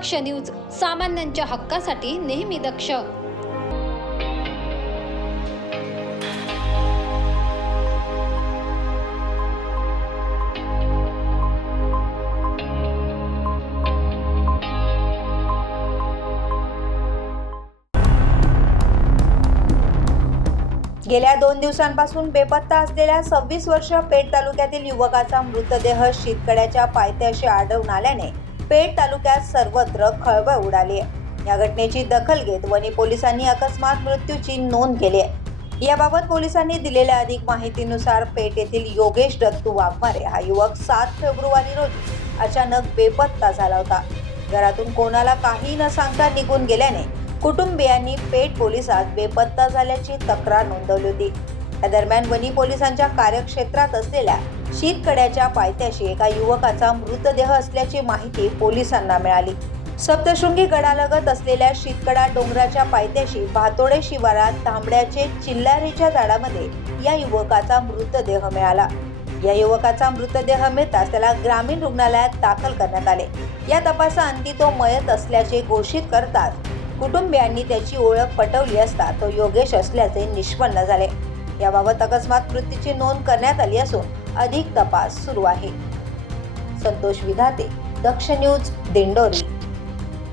दक्ष news सामान्यांच्या हक्कासाठी नेहमी दक्ष. गेल्या दोन दिवसांपासून बेपत्ता असलेल्या सव्वीस वर्ष पेठ तालुक्यातील युवकाचा मृतदेह शेतकऱ्याच्या पायथ्याशी आढळून आल्याने पेठ तालुक्यात सर्वत्र खळबळ उडाली आहे. या घटनेची दखल घेत वनी पोलिसांनी अकस्मात मृत्यूची नोंद केली आहे. याबाबत पोलिसांनी दिलेल्या अधिक माहितीनुसार पेठ येथील योगेश दत्तू वाघमारे हा युवक सात फेब्रुवारी रोजी अचानक बेपत्ता झाला होता. घरातून कोणाला काही न सांगता निघून गेल्याने कुटुंबियांनी पेठ पोलिसात बेपत्ता झाल्याची तक्रार नोंदवली होती. या दरम्यान वनी पोलिसांच्या कार्यक्षेत्रात असलेल्या शीतकड्याच्या पायथ्याशी एका युवकाचा मृतदेह असल्याची माहिती पोलिसांना मिळाली. सप्तशृंगी गडालगत असलेल्या शीतकडा डोंगराच्या पायथ्याशी भातोडे शिवारात तांबड्याचे चिल्लारीच्या झाडामध्ये या युवकाचा मृतदेह मिळाला. या युवकाचा मृतदेह मिळताच त्याला ग्रामीण रुग्णालयात दाखल करण्यात आले. या तपासाअंती तो मयत असल्याचे घोषित करतात कुटुंबियांनी त्याची ओळख पटवली असता तो योगेश असल्याचे निष्पन्न झाले. याबाबत अकस्मात मृत्यूची नोंद करण्यात आली असून अधिक तपास सुरू आहे. संतोष विधाते दक्ष न्यूज दिंडोरी.